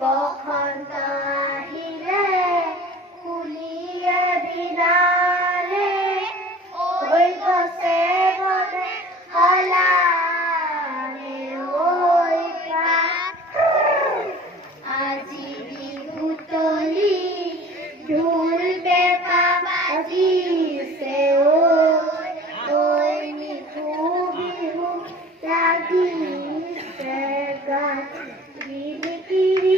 বসন্ত আহিলে কুলিয়ে বিলালে ঐ গছে বনে সলালে ঐ পাত আজি বিহুতলি ঢোল পেঁপা বাজিছে ঐ নিশু বিহু লাগিছে গাত ৰিণিকিৰি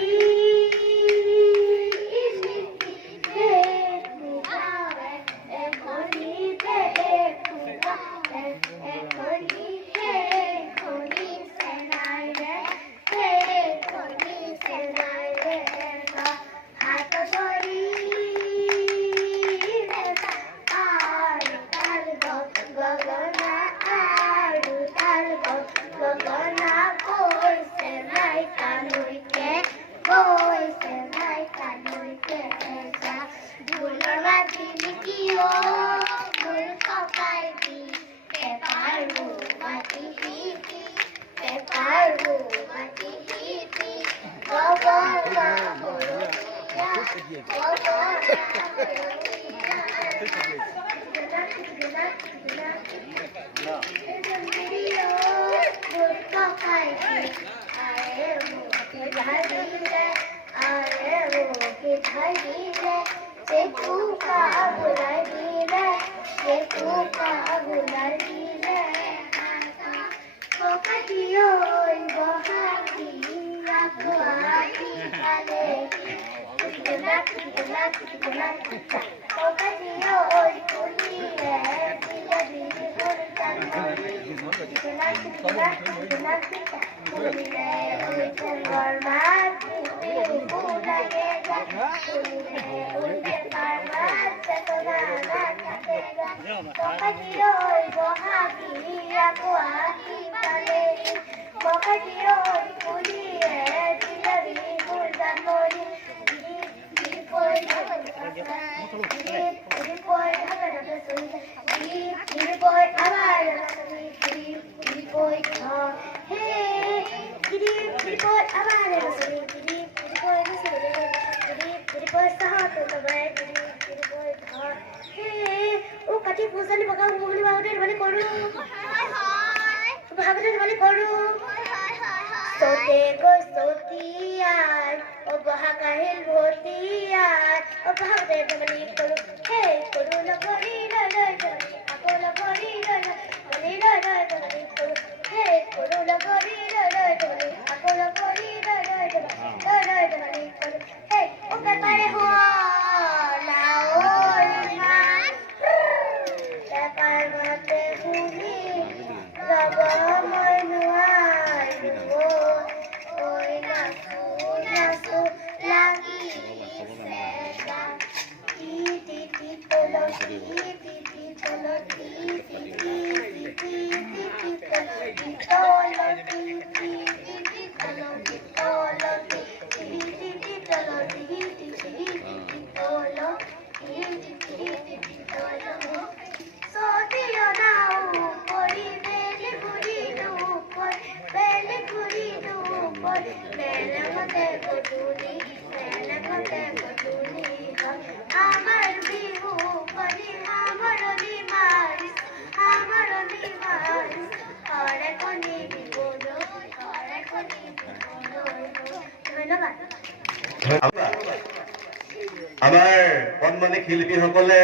আমাৰ কণমানি শিল্পীসকলে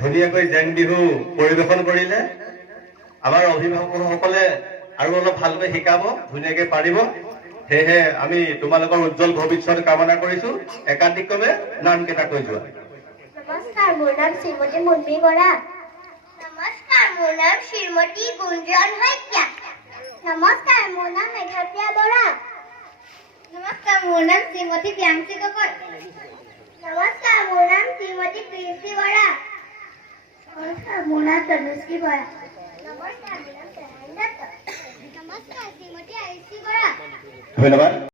ধুনীয়াকৈ জেং বিহু পৰিৱেশন কৰিলে। আমাৰ অভিভাৱকসকলে আৰু অলপ ভালকৈ শিকাব, ধুনীয়াকৈ পাৰিব। সেয়েহে আমি তোমালোকৰ উজ্জ্বল ভৱিষ্যত কামনা কৰিছো। একাধিক্ৰমে নাম কেইটা কৈ যোৱা। নমস্কাৰ, মোৰ নাম শ্ৰীমতী মুন্মী বৰা। নমস্কাৰ, মোৰ নাম শ্ৰীমতী গুঞ্জন শইকীয়া। নমস্কাৰ, মোৰ নাম মেঘাপ্ৰিয়া বৰা। নমস্কাৰ, মোৰ নাম শ্ৰীমতী প্ৰিয়াংশী গগৈ। নমস্কাৰ, মোৰ নাম শ্ৰীমতী প্ৰিয়সী বৰা। নমস্কাৰ, মোৰ নাম তনুশ্ৰী বৰা। নমস্কাৰ, মোৰ নাম চেহাৰী দত্ত। নমস্কাৰ, শ্ৰীমতী আয়ুষী বৰা। ধন্যবাদ।